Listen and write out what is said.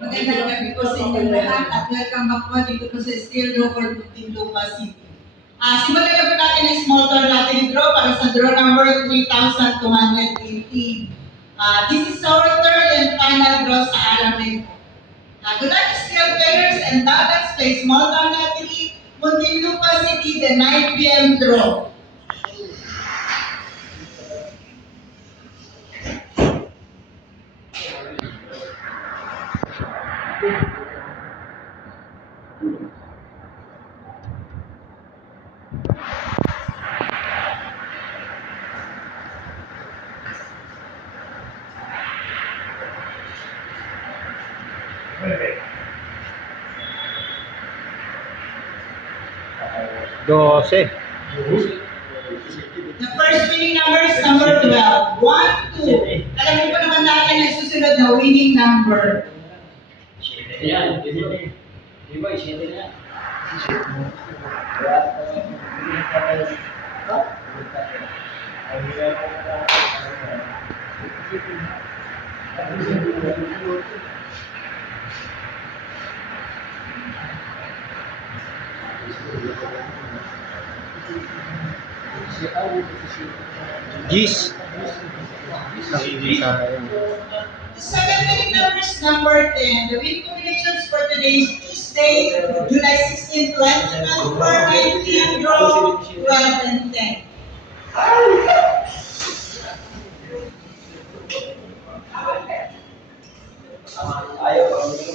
Magandang gabi po sa inyong lahat at welcome back po dito po sa Steel Rover Muntinlupa City. Simulan na po natin ang small door natin draw para sa draw number 3,280. This is our third and final draw sa alamin po. Good luck steel players and now let's play small door natin Muntinlupa City, the 9 p.m. draw. Dose. The first winning number is number 12. 1, 2. Alamin po naman natin ang susunod na winning number. Yan, di ba, isyente na. Gis. The second winning number is number 10. The winning combinations for today's Tuesday, July 16, 2024, 9 p.m. draw, 12 and 10. Ayaw.